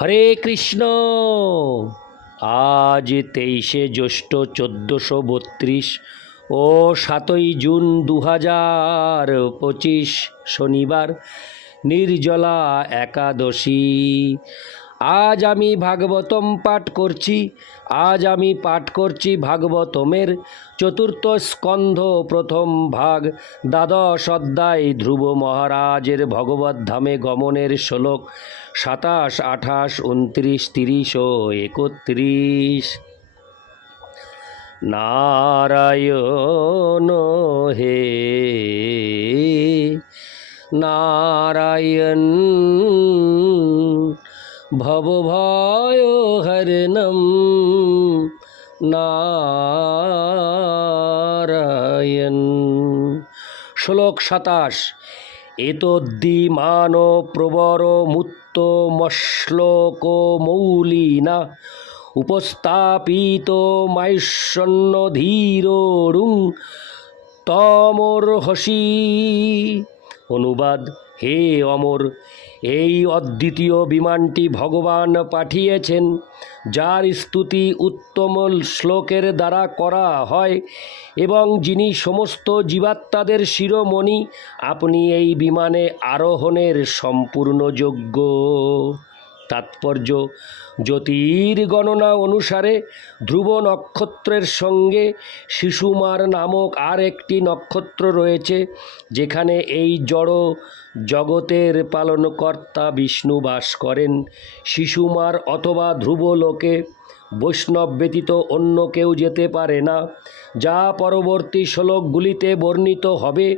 হরে কৃষ্ণ। আজ তেইশে জ্যৈষ্ঠ চোদ্দোশো বত্রিশ ও সাতই জুন দু হাজার পঁচিশ শনিবার, নির্জলা একাদশী। আজ আমি ভাগবতম পাঠ করছি, আজ আমি পাঠ করছি ভাগবতমের চতুর্থ স্কন্ধ প্রথম ভাগ। দ্বাদশ অধ্যায় ধ্রুব মহারাজের ভগবত ধামে গমনের শ্লোক। সাতাশ, আঠাশ উনত্রিশ তিরিশ ও একত্রিশ। নারায়ণ হে, নারায়ণ ভবভয় হরণম নারায়ণ। শ্লোক সাতাশ এতদ্দিমান প্রবর মুত্ত মশ্লোক মৌলিনা, উপস্থাপিত মাইষণ্য ধীরুং তমর হসি। অনুবাদ, হে অমর এই অদ্বিতীয় বিমানটি ভগবান পাঠিয়েছেন, যার স্তুতি উত্তম শ্লোকের দ্বারা করা হয় এবং যিনি সমস্ত জীবাত্মাদের শিরোমণি, আপনি এই বিমানে আরোহণের সম্পূর্ণ যোগ্য। তাৎপর্য। জ্যোতির গণনা অনুসারে ধ্রুব নক্ষত্রের সঙ্গে শিশুমার নামক আর একটি নক্ষত্র রয়েছে, যেখানে এই জড় জগতের পালনকর্তা বিষ্ণু বাস করেন। শিশুমার অথবা ধ্রুব লোকে বৈষ্ণব ব্যতীত অন্য কেউ যেতে পারে না। যা পরবর্তী শ্লোকগুলিতে বর্ণিত হবে,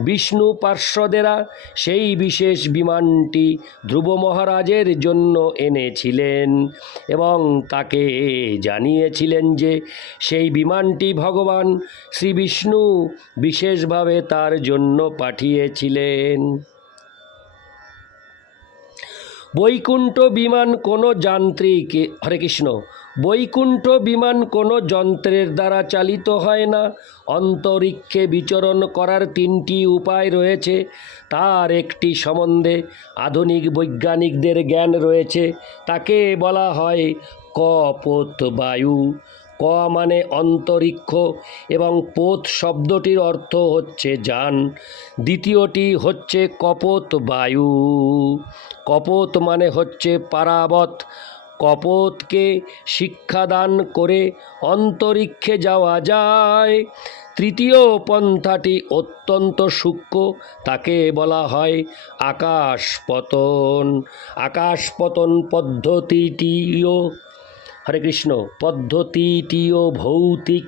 বিষ্ণু পার্শ্বদেরা সেই বিশেষ বিমানটি ধ্রুব মহারাজের জন্য এনেছিলেন এবং তাকে জানিয়েছিলেন যে সেই বিমানটি ভগবান শ্রী বিষ্ণু বিশেষভাবে তার জন্য পাঠিয়েছিলেন। বৈকুণ্ঠ বিমান কোনো যান্ত্রিক, হরে কৃষ্ণ বৈকুণ্ঠ বিমান কোনো যন্ত্রের দ্বারা চালিত হয় না। অন্তরিক্ষে বিচরণ করার তিনটি উপায় রয়েছে। তার একটি সম্বন্ধে আধুনিক বৈজ্ঞানিকদের জ্ঞান রয়েছে। তাকে বলা হয় কপোত বায়ু। ক মানে অন্তরিক্ষ এবং পোত শব্দটির অর্থ হচ্ছে যান। দ্বিতীয়টি হচ্ছে কপোত বায়ু। কপোত মানে হচ্ছে পারাবত কপোতকে শিক্ষাদান করে অন্তরিক্ষে যাওয়া যায়। তৃতীয় পন্থাটি অত্যন্ত সূক্ষ্ম, তাকে বলা হয় আকাশপতন। আকাশপতন পদ্ধতিটিও, হরে কৃষ্ণ, পদ্ধতিটিও ভৌতিক।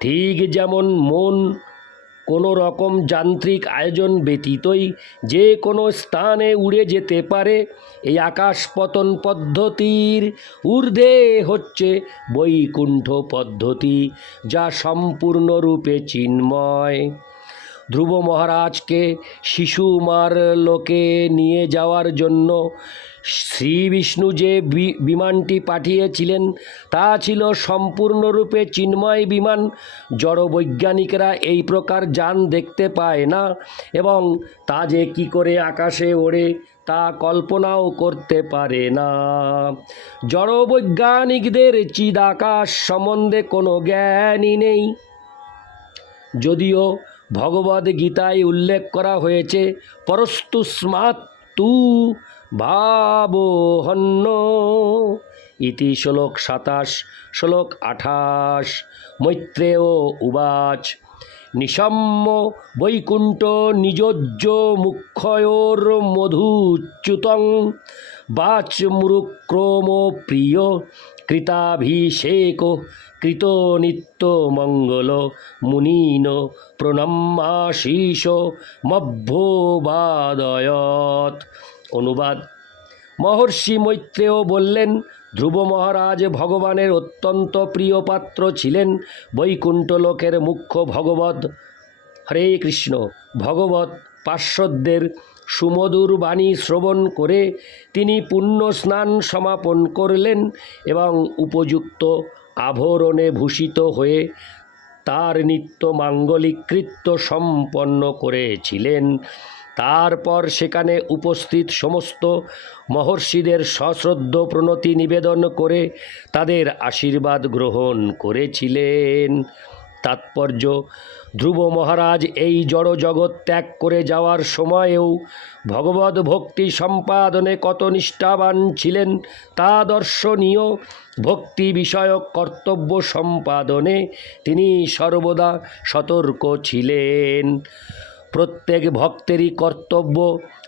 ঠিক যেমন মন কোনো রকম যান্ত্রিক আয়োজন ব্যতীতই যে কোনো স্থানে উড়ে যেতে পারে। এই আকাশপতন পদ্ধতির ঊর্ধ্বে হচ্ছে বৈকুণ্ঠ পদ্ধতি, যা সম্পূর্ণরূপে চিন্ময়। ধ্রুব মহারাজকে শিশুমার লোকে নিয়ে যাওয়ার জন্য শ্রী বিষ্ণু যে বিমানটি পাঠিয়েছিলেন, তা ছিল সম্পূর্ণরূপে চিন্ময় বিমান। জড়বৈজ্ঞানিকরা এই প্রকার যান দেখতে পায় না এবং তা যে কী করে আকাশে ওড়ে তা কল্পনাও করতে পারে না। জড় বৈজ্ঞানিকদের চিদাকাশ সম্বন্ধে কোনো জ্ঞানই নেই। যদিও ভগবদ গীতায় উল্লেখ করা হয়েছে পরস্তুস্মাৎ তু ভাবহন্য ইতি শ্লোক সাতাশ, শ্লোক আঠাশ, মৈত্রেয় উবাচ, নিশম্য বৈকুণ্ঠ নিজোজ্জ মুখ্যয়োর মধুচ্যুতং বাচমুরুক্রম প্রিয়। কৃতাভিষেক কৃত নিত্য মঙ্গল মুনীন প্রণম্যাশীষ মভ্যবাদয়ত অনুবাদ। মহর্ষি মৈত্রেয় বললেন, ধ্রুব মহারাজ ভগবানের অত্যন্ত প্রিয় পাত্র ছিলেন বৈকুণ্ঠ লোকের মুখ্য ভগবত হরে কৃষ্ণ ভগবত পার্শ্বদের সুমধুর বাণী শ্রবণ করে তিনি পুণ্য স্নান সমাপন করলেন এবং উপযুক্ত আভরণে ভূষিত হয়ে তার নিত্য মাঙ্গলিক কৃত্য সম্পন্ন করেছিলেন। তারপর সেখানে উপস্থিত সমস্ত মহর্ষিদের সশ্রদ্ধ প্রণতি নিবেদন করে তাদের আশীর্বাদ গ্রহণ করেছিলেন। তাৎপর্য। ধ্রুব মহারাজ এই জড় জগৎ ত্যাগ করে যাওয়ার সময়েও ভগবত ভক্তি সম্পাদনে কত নিষ্ঠাবান ছিলেন তা দর্শনীয়। ভক্তি বিষয়ক কর্তব্য সম্পাদনে তিনি সর্বদা সতর্ক ছিলেন। প্রত্যেক ভক্তেরই কর্তব্য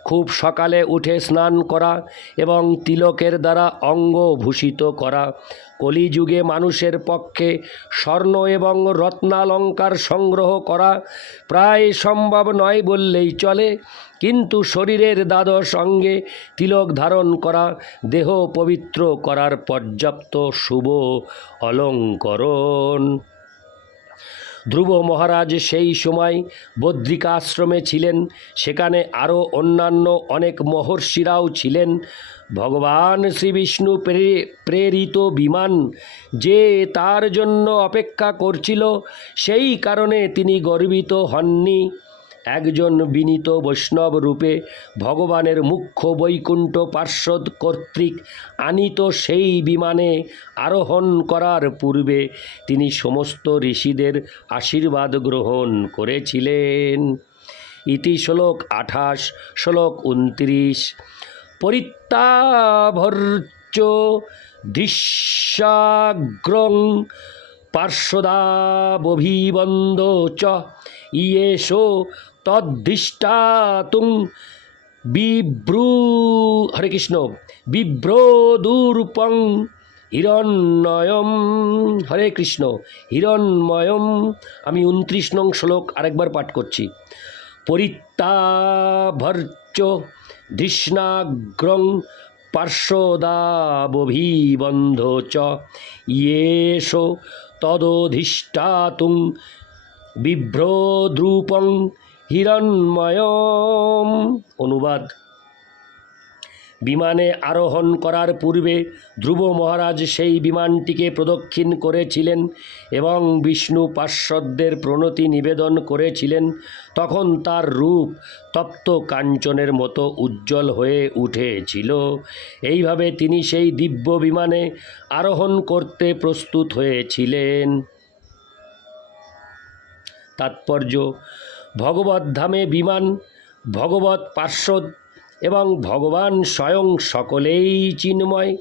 খুব সকালে উঠে স্নান করা এবং তিলকের দ্বারা অঙ্গ ভূষিত করা। কলিযুগে মানুষের পক্ষে স্বর্ণ এবং রত্নালঙ্কার সংগ্রহ করা প্রায় সম্ভব নয় বললেই চলে, কিন্তু শরীরের দ্বাদশ অঙ্গে তিলক ধারণ করা, দেহ পবিত্র করার পর্যাপ্ত শুভ অলঙ্করণ। ধ্রুব মহারাজ সেই সময় বদ্রিকাশ্রমে ছিলেন। সেখানে আরও অন্যান্য অনেক মহর্ষিরাও ছিলেন। ভগবান শ্রীবিষ্ণু প্রে- প্রেরিত বিমান যে তার জন্য অপেক্ষা করছিল, সেই কারণে তিনি গর্বিত হননি। একজন বিনীত বৈষ্ণব রূপে ভগবানের মুখ্য বৈকুণ্ঠ পার্শ্বদ কর্তৃক আনিত সেই বিমানে আরোহণ করার পূর্বে তিনি সমস্ত ঋষিদের আশীর্বাদ গ্রহণ করেছিলেন। ইতি শ্লোক আঠাশ, শ্লোক উনত্রিশ। পরিত্যাভর্য দৃশ্যাগ্রং পার্শ্বদাবভিবন্দ চ ইয়েষো তদ্ধিষ্টাতুং বিব্রু হরে কৃষ্ণ বিব্রদূরূপং হিরণ্ময়ম হরে কৃষ্ণ হিরণ্ময়ম আমি উনত্রিশ নং শ্লোক আরেকবার পাঠ করছি। পরিত্যাভর্য ধৃষ্ণাগ্রং পার্শ্বদাবভিবন্ধ চ ইয়েষ তদধিষ্ঠাতুং বিভ্রদ্রূপং হিরণ্ময়ম। অনুবাদ। বিমানে আরোহণ করার পূর্বে ধ্রুব মহারাজ সেই বিমানটিকে প্রদক্ষিণ করেছিলেন এবং বিষ্ণু পার্শ্বদের প্রণতি নিবেদন করেছিলেন। তখন তার রূপ তপ্ত কাঞ্চনের মতো উজ্জ্বল হয়ে উঠেছিল। এইভাবে তিনি সেই দিব্য বিমানে আরোহণ করতে প্রস্তুত হয়েছিলেন। তাৎপর্য ভগবত ধামে বিমান, ভগবত পার্শ্বদ এবং ভগবান স্বয়ং সকলেই চিন্ময়।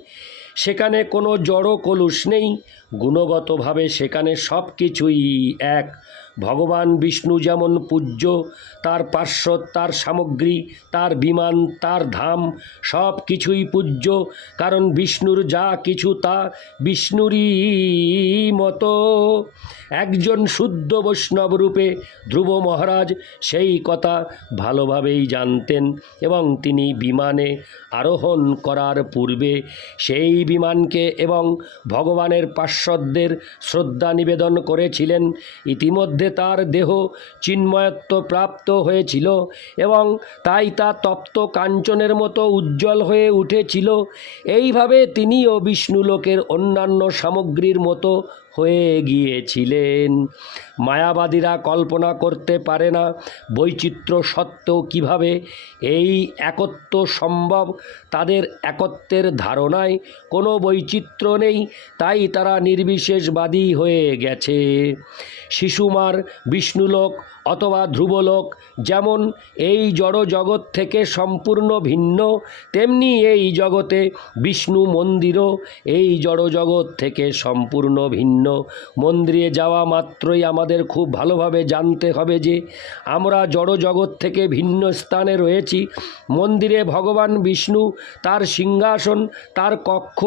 সেখানে কোনো জড় কলুষ নেই গুণগতভাবে সেখানে সব কিছুই এক। ভগবান বিষ্ণু যেমন পূজ্য, তার পার্শ্বদ, তার সামগ্রী, তার বিমান, তার ধাম সব কিছুই পূজ্য, কারণ বিষ্ণুর যা কিছু তা বিষ্ণুরই মতো। একজন শুদ্ধ বৈষ্ণব রূপে ধ্রুব মহারাজ সেই কথা ভালোভাবেই জানতেন এবং তিনি বিমানে আরোহণ করার পূর্বে সেই বিমানকে এবং ভগবানের পার্শ্বদের শ্রদ্ধা নিবেদন করেছিলেন। ইতিমধ্যে তার দেহ চিন্ময়ত্ব প্রাপ্ত হয়েছিল এবং তাই তা তপ্ত কাঞ্চনের মতো উজ্জ্বল হয়ে উঠেছিল। এইভাবে তিনিও বিষ্ণুলোকের অন্যান্য সামগ্রীর মতো হয়ে গিয়েছিলেন। মায়াবাদীরা কল্পনা করতে পারে না বৈচিত্র্য সত্ত্বেও কীভাবে এই একত্ব সম্ভব। তাদের একত্বের ধারণায় কোনো বৈচিত্র্য নেই, তাই তারা নির্বিশেষবাদী হয়ে গেছে। শিশুমার বিষ্ণুলোক অথবা ধ্রুবলোক, যেমন এই জড় জগৎ থেকে সম্পূর্ণ ভিন্ন, তেমনি এই জগতে বিষ্ণু মন্দিরও এই জড় জগৎ থেকে সম্পূর্ণ ভিন্ন। মন্দিরে যাওয়া মাত্রই আমাদের খুব ভালোভাবে জানতে হবে যে আমরা জড় জগৎ থেকে ভিন্ন স্থানে রয়েছি। মন্দিরে ভগবান বিষ্ণু, তার সিংহাসন, তার কক্ষ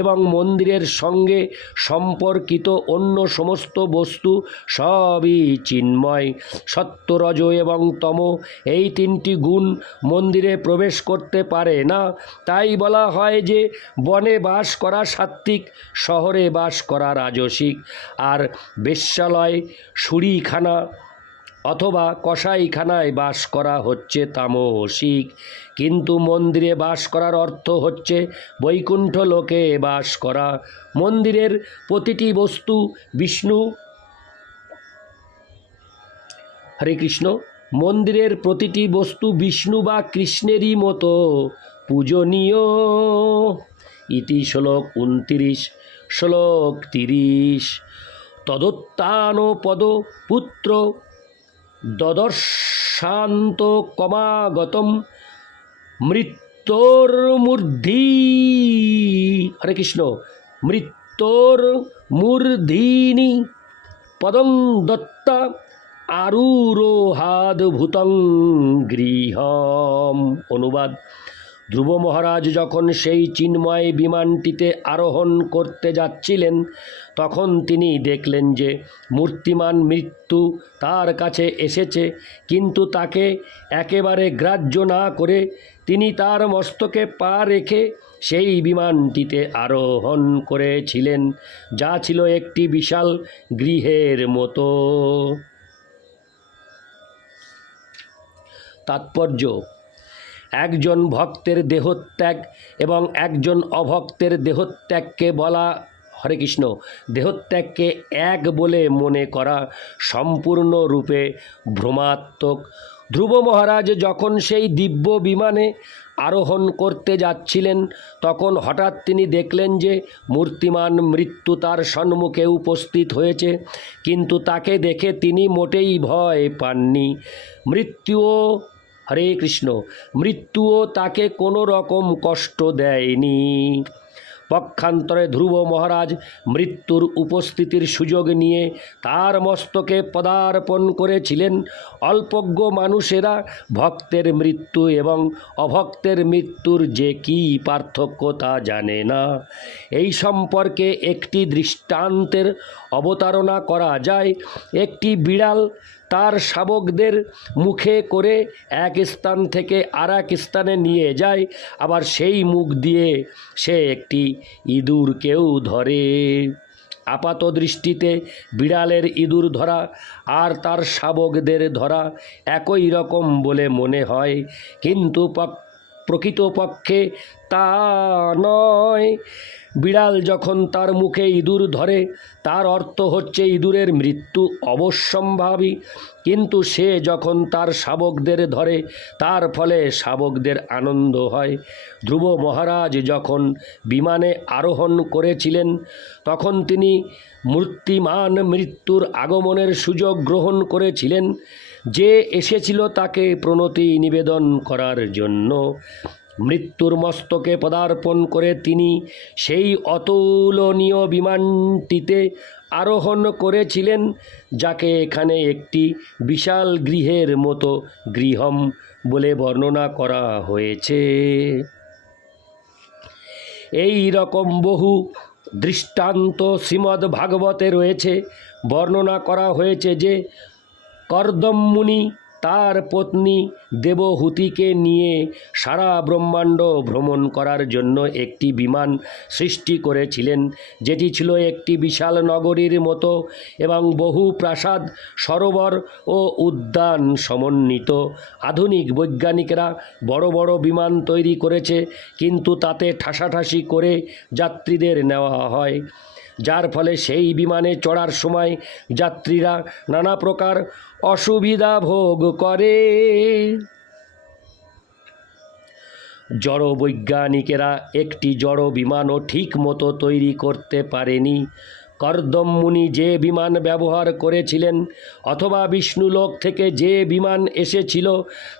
এবং মন্দিরের সঙ্গে সম্পর্কিত অন্য সমস্ত বস্তু সবই চিন্ময়। সত্য রজ এবং তম, এই তিনটি গুণ মন্দিরে প্রবেশ করতে পারে না। তাই বলা হয় যে, বনে বাস করা সাত্ত্বিক, শহরে বাস করা রাজসিক। আর বেশ্যালয় সুরিখানা অথবা কসাইখানায় বাস করা হচ্ছে তামসিক। কিন্তু মন্দিরে বাস করার অর্থ হচ্ছে বৈকুণ্ঠ লোকে বাস করা। মন্দিরের প্রতিটি বস্তু বিষ্ণু হরে কৃষ্ণ। মন্দিরের প্রতিটি বস্তু বিষ্ণু বা কৃষ্ণেরই মতো। পূজনীয়। ইতি শ্লোক উনতিরিশ, শ্লোক তিরিশ। তদোত্তান পদ পুত্র দদর্শান্ত কমাগতম। মৃত্যুর মূর্ধি হরে কৃষ্ণ। মৃত্যুর মূর্ধিনি পদং দত্তা। আরুরোহাদভূতং গৃহম। অনুবাদ। ধ্রুব মহারাজ যখন সেই চিন্ময় বিমানটিতে আরোহণ করতে যাচ্ছিলেন, তখন তিনি দেখলেন যে মূর্তিমান মৃত্যু তার কাছে এসেছে, কিন্তু তাকে একেবারে গ্রাহ্য না করে তিনি তার মস্তকে পা রেখে সেই বিমানটিতে আরোহণ করেছিলেন, যা ছিল একটি বিশাল গৃহের মতো। তাৎপর্য। একজন ভক্তের দেহত্যাগ এবং একজন অভক্তের দেহত্যাগকে বলা, হরে কৃষ্ণ, দেহত্যাগকে এক বলে মনে করা সম্পূর্ণরূপে ভ্রমাত্মক। ধ্রুব মহারাজ যখন সেই দিব্য বিমানে আরোহণ করতে যাচ্ছিলেন, তখন হঠাৎ তিনি দেখলেন যে মূর্তিমান মৃত্যু তার সম্মুখে উপস্থিত হয়েছে, কিন্তু তাকে দেখে তিনি মোটেই ভয় পাননি। মৃত্যুও হরে কৃষ্ণ, মৃত্যুও তাকে কোনো রকম কষ্ট দেয়নি। পক্ষান্তরে ধ্রুব মহারাজ মৃত্যুর উপস্থিতির সুযোগ নিয়ে তার মস্তকে পদার্পণ করেছিলেন। অল্পজ্ঞ মানুষেরা ভক্তের মৃত্যু এবং অভক্তের মৃত্যুর যে কী পার্থক্য তা জানে না। এই সম্পর্কে একটি দৃষ্টান্তের অবতারণা করা যায়। একটি বিড়াল তার শাবকদের মুখে করে এক স্থান থেকে আর এক স্থানে নিয়ে যায়। আবার সেই মুখ দিয়ে সে একটি ইঁদুরকেও ধরে। আপাত দৃষ্টিতে বিড়ালের ইঁদুর ধরা আর তার শাবকদের ধরা একই রকম বলে মনে হয়। কিন্তু পক- প্রকৃতপক্ষে তা নয়। বিড়াল যখন তার মুখে ইঁদুর ধরে, তার অর্থ হচ্ছে ইঁদুরের মৃত্যু অবশ্যম্ভাবী। কিন্তু সে যখন তার শাবকদের ধরে, তার ফলে শাবকদের আনন্দ হয়। ধ্রুব মহারাজ যখন বিমানে আরোহণ করেছিলেন, তখন তিনি মূর্তিমান মৃত্যুর আগমনের সুযোগ গ্রহণ করেছিলেন। যে এসেছিল তাকে প্রণতি নিবেদন করার জন্য। মৃত্যুর মস্তকে পদার্পণ করে তিনি সেই অতুলনীয় বিমানটিতে আরোহণ করেছিলেন, যাকে এখানে একটি বিশাল গৃহের মতো গৃহম বলে বর্ণনা করা হয়েছে। এই রকম বহু দৃষ্টান্ত শ্রীমদ্ ভাগবতে রয়েছে, বর্ণনা করা হয়েছে যে কর্দম মুনি তার পত্নী দেবহূতিকে নিয়ে সারা ব্রহ্মাণ্ড ভ্রমণ করার জন্য একটি বিমান সৃষ্টি করেছিলেন, যেটি ছিল একটি বিশাল নগরীর মতো এবং বহু প্রাসাদ, সরোবর ও উদ্যান সমন্বিত। আধুনিক বৈজ্ঞানিকরা বড় বড় বিমান তৈরি করেছে, কিন্তু তাতে ঠাসাঠাসি করে যাত্রীদের নেওয়া হয়। যার ফলে সেই বিমানে চড়ার সময় যাত্রীরা নানা প্রকার অসুবিধা ভোগ করে। জড় বৈজ্ঞানিকেরা একটি জড় বিমানও ঠিক মতো তৈরি করতে পারেনি। কর্দম মুনি যে বিমান ব্যবহার করেছিলেন অথবা বিষ্ণুলোক থেকে যে বিমান এসেছিল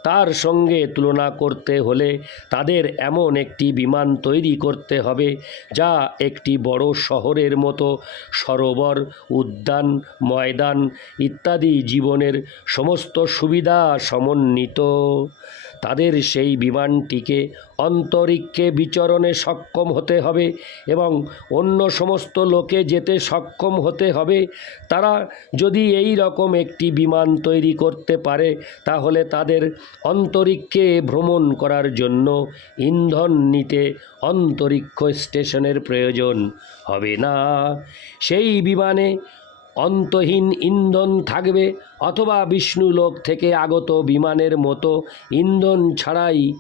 তার সঙ্গে তুলনা করতে হলে তাদের এমন একটি বিমান তৈরি করতে হবে, যা একটি বড় শহরের মতো সরোবর, উদ্যান, ময়দান ইত্যাদি জীবনের সমস্ত সুবিধা সমন্বিত। তাদের সেই বিমানটিকে অন্তরিক্ষে বিচরণে সক্ষম হতে হবে এবং অন্য সমস্ত লোকে যেতে সক্ষম হতে হবে। তারা যদি এই রকম একটি বিমান তৈরি করতে পারে, তাহলে তাদের অন্তরিক্ষে ভ্রমণ করার জন্য ইন্ধন নিতে অন্তরিক্ষ স্টেশনের প্রয়োজন হবে না। সেই বিমানে অন্তহীন ইন্ধন থাকবে অথবা বিষ্ণুলোক থেকে আগত বিমানের মতো ইন্ধন ছাড়াই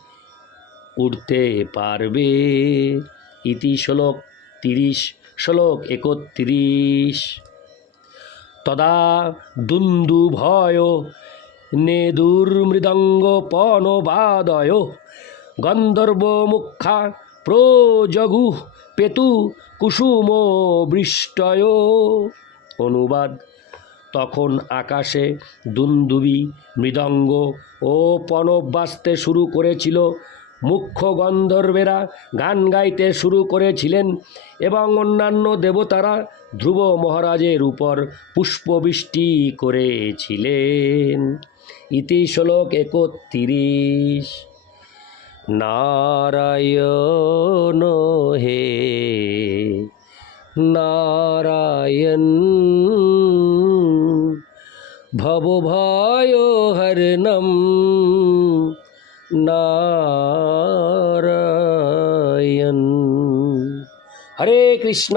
উঠতে পারবে। ইতি শ্লোক তিরিশ, শ্লোক একত্রিশ। তদা দুন্দুভয় নেদুর মৃদঙ্গ পনবাদয় গন্ধর্ব মুখা প্রজগু পেতু কুসুম বৃষ্টয়। অনুবাদ। তখন আকাশে দুন্দুবি, মৃদঙ্গ ও পনব বাজতে শুরু করেছিল। মুখ্য গন্ধর্বেরা গান গাইতে শুরু করেছিলেন এবং অন্যান্য দেবতারা ধ্রুব মহারাজের উপর পুষ্পবৃষ্টি করেছিলেন। ইতি শ্লোক একত্রিশ। নারায়ণ হে নারায়ণ ভবভয় হরণম নারায়ণ হরে কৃষ্ণ